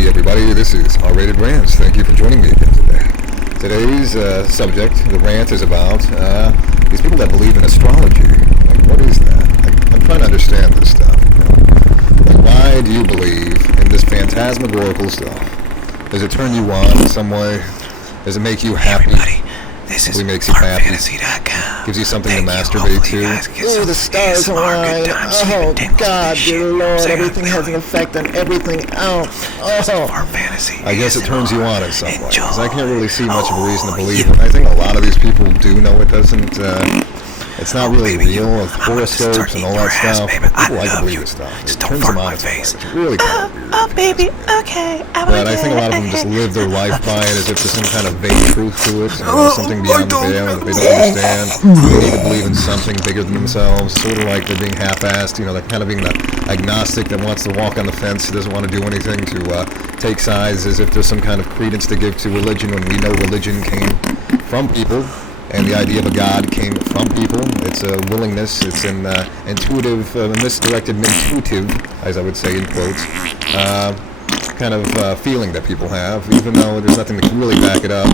Hey everybody, this is R-Rated Rants. Thank you for joining me again today. Today's subject, the rant, is about these people that believe in astrology. Like, what is that? I'm trying to understand this stuff. Like, why do you believe in this phantasmagorical stuff? Does it turn you on in some way? Does it make you happy? This is makes you happy. fantasies.com. Gives you something to masturbate to? Oh, the stars align. Oh, God, dear Lord, everything has an effect on everything else. Oh. I guess it turns you on in some way, because I can't really see much of a reason to believe it. I think a lot of these people do know it doesn't, it's not really real, with horoscopes and all that stuff. People like to believe this stuff. It turns them on in some way. It's really kind of weird. Oh, baby, okay. But I think a lot of them just live their life by it as if there's some kind of vague truth to it, something beyond the veil that they don't understand. They need to believe in something bigger than themselves, sort of like they're being half-assed, they're kind of being the agnostic that wants to walk on the fence, who doesn't want to do anything to take sides, as if there's some kind of credence to give to religion when we know religion came from people. And the idea of a God came from people. It's a willingness, it's an intuitive, misdirected, intuitive, as I would say in quotes, kind of feeling that people have, even though there's nothing to really back it up.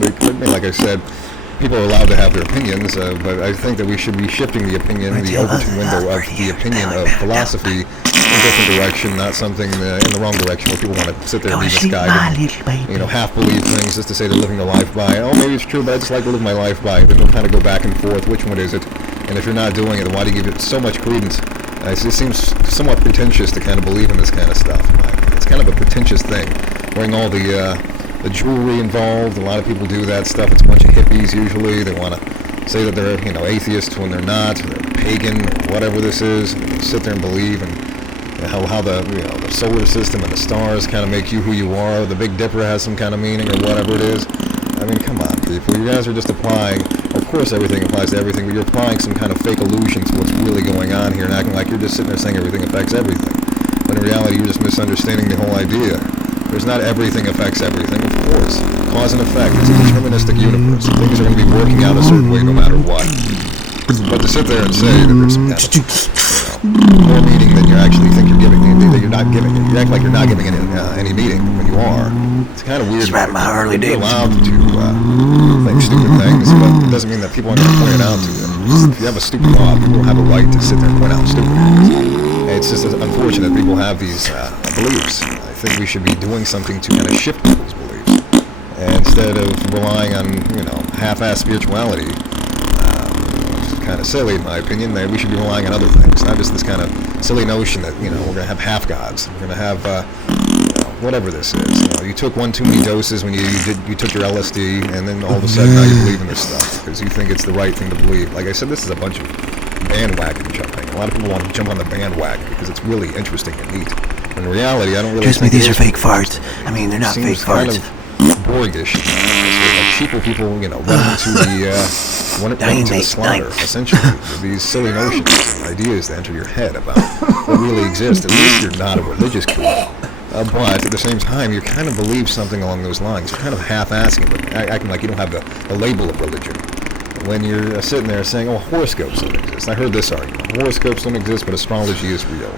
But like I said, people are allowed to have their opinions, but I think that we should be shifting the opinion, the Overton window of the opinion of philosophy in a different direction, not something in the wrong direction where people want to sit there and be misguided, half-believe things just to say they're living their life by. Oh, maybe it's true, but I just like to live my life by it. Then they'll kind of go back and forth. Which one is it? And if you're not doing it, then why do you give it so much credence? It seems somewhat pretentious to kind of believe in this kind of stuff. It's kind of a pretentious thing. Wearing all the jewelry involved, a lot of people do that stuff. It's a bunch of hippies usually. They want to say that they're, atheists when they're not. They're pagan, or whatever this is. They sit there and believe and how the the solar system and the stars kind of make you who you are. The Big Dipper has some kind of meaning or whatever it is. I mean, come on, people. You guys are just applying. Of course, everything applies to everything, but you're applying some kind of fake illusion to what's really going on here and acting like you're just sitting there saying everything affects everything. When in reality, you're just misunderstanding the whole idea. There's not everything affects everything, of course. Cause and effect. It's a deterministic universe. Things are going to be working out a certain way no matter what. But to sit there and say that there's some kind of more meaning than you actually think you're giving, that you're not giving it. You act like you're not giving any meaning when you are. It's kind of weird. It's right in my Harley You're Davidson. allowed to think stupid things, but it doesn't mean that people aren't going to point it out to you. If you have a stupid thought, people have a right to sit there and point out stupid things. It's just unfortunate that people have these beliefs. I think we should be doing something to kind of shift people's beliefs. And instead of relying on, half-assed spirituality, kind of silly in my opinion, that we should be relying on other things, not just this kind of silly notion that, we're going to have half-gods. We're going to have, whatever this is. You took one too many doses when you took your LSD, and then all of a sudden now you believe in this stuff because you think it's the right thing to believe. Like I said, this is a bunch of bandwagon jumping. A lot of people want to jump on the bandwagon because it's really interesting and neat. In reality, I don't really Trust me, think these are fake farts. I mean, they're not fake farts. Kind of boorish. Like cheaper people, run into the slaughter, essentially. These silly notions, ideas that enter your head about what really exists. At least you're not a religious creep. But at the same time, you kind of believe something along those lines. You're kind of half-asking, but acting like you don't have the label of religion. When you're sitting there saying, oh, horoscopes don't exist. I heard this argument. Horoscopes don't exist, but astrology is real.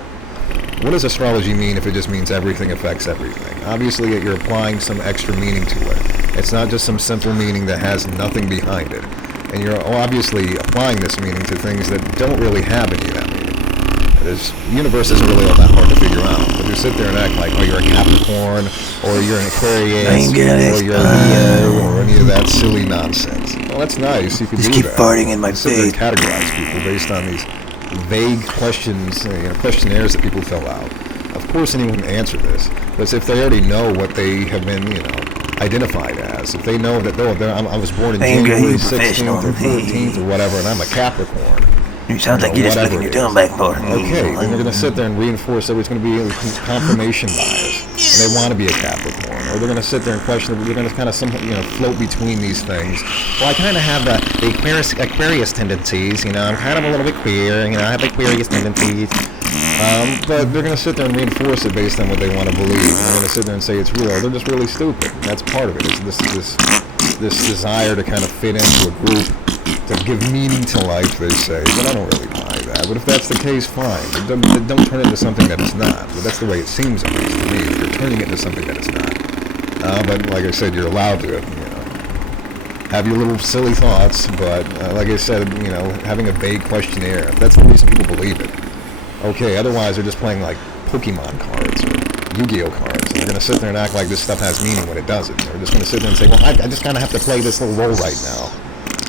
What does astrology mean if it just means everything affects everything? Obviously, you're applying some extra meaning to it. It's not just some simple meaning that has nothing behind it. And you're obviously applying this meaning to things that don't really have any of that meaning. This universe isn't really all that hard to figure out. But you sit there and act like, oh, you're a Capricorn, or you're an Aquarius, or you're a Leo, or any of that silly nonsense. Well, that's nice. You can do that. Just keep farting in my face. Sit there and categorize people based on these vague questions, questionnaires that people fill out. Of course, anyone can answer this, but if they already know what they have been, identified as, if they know that I was born in January 16th or 14th or whatever, and I'm a Capricorn. You sound like you're just licking your tongue back and forth. Okay, then they're going to sit there and reinforce that it's going to be a confirmation bias, and they want to be a Capricorn, or they're going to sit there and question it. They're going to kind of float between these things. Well, I kind of have the Aquarius tendencies. I'm kind of a little bit queer. I have Aquarius tendencies. But they're going to sit there and reinforce it based on what they want to believe. And they're going to sit there and say it's real. They're just really stupid. That's part of it. It's this desire to kind of fit into a group, to give meaning to life, they say. But I don't really buy that. But if that's the case, fine. Don't turn it into something that it's not. But that's the way it seems, at least to me. You're turning it into something that it's not. But like I said, you're allowed to, have your little silly thoughts. But like I said, having a vague questionnaire, if that's the reason people believe it. Okay, otherwise they're just playing like Pokemon cards or Yu-Gi-Oh cards. And they're going to sit there and act like this stuff has meaning when it doesn't. They're just going to sit there and say, well, I just kind of have to play this little role right now.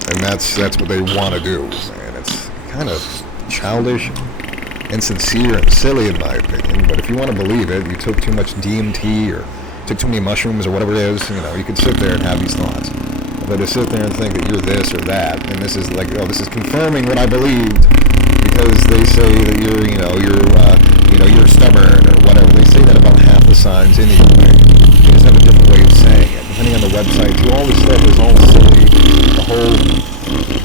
And that's what they want to do. And it's kind of childish, insincere, and silly in my opinion. But if you want to believe it, you took too much DMT or took too many mushrooms or whatever it is, you could sit there and have these thoughts. But to sit there and think that you're this or that, and this is like, this is confirming what I believed, because they say that you're stubborn or whatever. They say that about half the signs anyway. They just have a different way of saying it. Depending on the website, too, all this stuff is all silly. The whole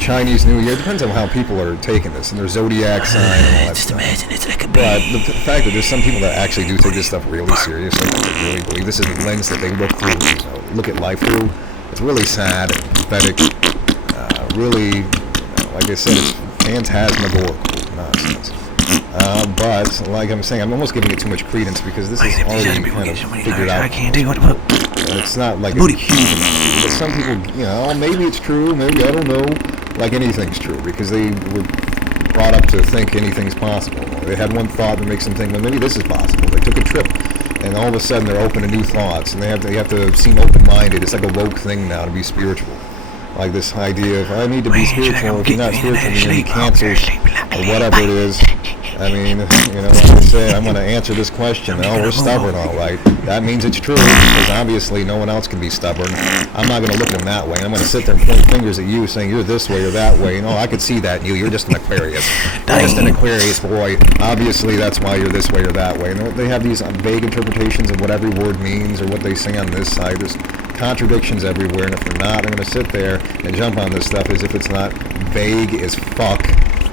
Chinese New Year, it depends on how people are taking this, and their zodiac sign and all that Just stuff. imagine it's like a But bee. the fact that there's some people that actually do take this stuff really seriously, like they really believe this is the lens that they look through, look at life through. It's really sad and pathetic. Really, like I said, it's phantasmagorical nonsense. But like I'm saying, I'm almost giving it too much credence because this is already kind of figured out. I can't do what. It's not like Booty. a huge, but some people, maybe it's true, maybe I don't know. Like anything's true because they were brought up to think anything's possible. They had one thought that makes them think, well, maybe this is possible. They took a trip, and all of a sudden they're open to new thoughts, and they have to seem open-minded. It's like a woke thing now to be spiritual. Like this idea of I need to be spiritual. If you're not spiritual, then you cancel or whatever it is. I mean, like I say, I'm going to answer this question. Oh, we're stubborn, all right. That means it's true, because obviously no one else can be stubborn. I'm not going to look at them that way. I'm going to sit there and point fingers at you, saying you're this way or that way. I could see that in you. You're just an Aquarius. You're just an Aquarius boy. Obviously, that's why you're this way or that way. And they have these vague interpretations of what every word means or what they say on this side. There's contradictions everywhere, and if they're not, I'm going to sit there and jump on this stuff as if it's not vague as fuck.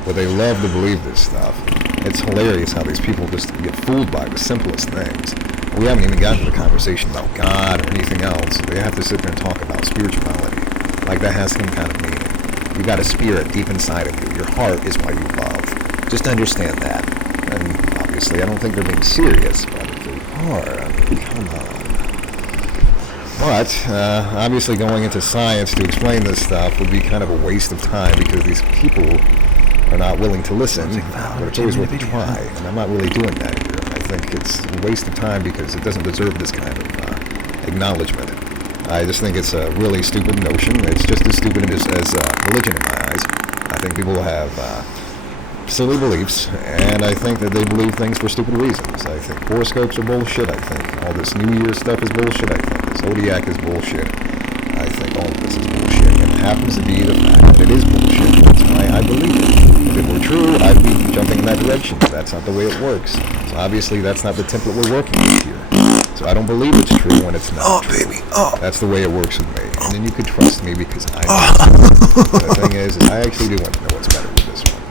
But they love to believe this stuff. It's hilarious how these people just get fooled by the simplest things. We haven't even gotten to the conversation about God or anything else. They have to sit there and talk about spirituality. Like that has some kind of meaning. You got a spirit deep inside of you. Your heart is why you love. Just understand that. And obviously, I don't think they're being serious, but if they are, I mean, come on. But obviously going into science to explain this stuff would be kind of a waste of time because these people are not willing to listen, but it's always worth a try, and I'm not really doing that here. I think it's a waste of time because it doesn't deserve this kind of acknowledgement. I just think it's a really stupid notion. It's just as stupid as religion in my eyes. I think people have silly beliefs, and I think that they believe things for stupid reasons. I think horoscopes are bullshit. I think all this New Year stuff is bullshit. I think the Zodiac is bullshit. I think all of this is bullshit, and it happens to be the fact that it is bullshit. That's why I believe it. If it were true, I'd be jumping in that direction, but that's not the way it works. So obviously, that's not the template we're working with here. So I don't believe it's true when it's not true. Baby. Oh. That's the way it works with me. And then you could trust me because I know. The thing is I actually do want to know what's better with this one.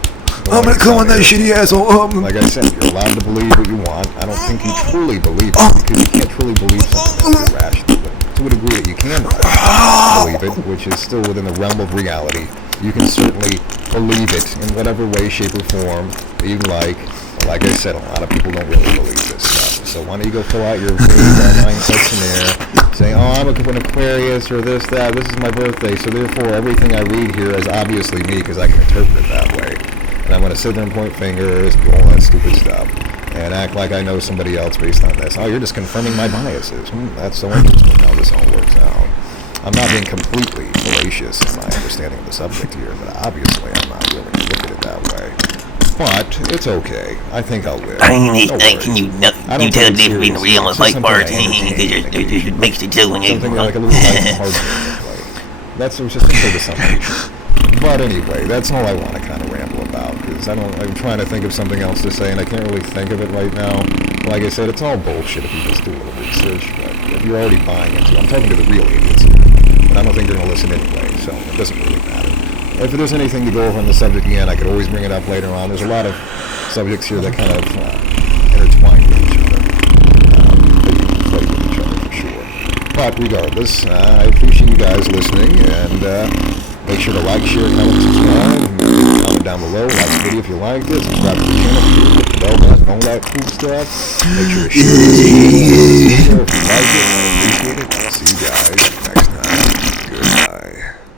I'm gonna go on that shitty asshole. Like I said, you're allowed to believe what you want. I don't think you truly believe it because you can't truly believe something that's irrational. But to a degree that you can believe it, which is still within the realm of reality, you can certainly believe it in whatever way, shape, or form that you like. But like I said, a lot of people don't really believe this stuff. So why don't you go fill out your vague online questionnaire saying, oh, I'm an Aquarius or this, that, this is my birthday, so therefore everything I read here is obviously me because I can interpret it that way. And I'm going to sit there and point fingers and do all that stupid stuff and act like I know somebody else based on this. Oh, you're just confirming my biases. That's so interesting how this all works out. I'm not being completely fallacious in my understanding of the subject here, but obviously I'm not willing to look at it that way. But it's okay. I think I'll live. I ain't No thinking worries. you know, I don't you tell think the it's difference between serious. real and It's just fake something parts. I entertain. It makes you tell when you. Something like a little like hard game to play. That's just simply the summation. But anyway, that's all I want to kind of ramble about because I'm trying to think of something else to say and I can't really think of it right now. Like I said, it's all bullshit if you just do a little research. But if you're already buying into it, I'm talking to the real idiots here. But I don't think they're going to listen anyway, so it doesn't really matter. If there's anything to go over on the subject again, I could always bring it up later on. There's a lot of subjects here that kind of intertwine with each other. They can play with each other for sure. But regardless, I appreciate you guys listening, and make sure to like, share, comment, subscribe, and comment down below, like the video if you liked it, subscribe to the channel, hit the bell button, all that cool stuff. Make sure to share this video.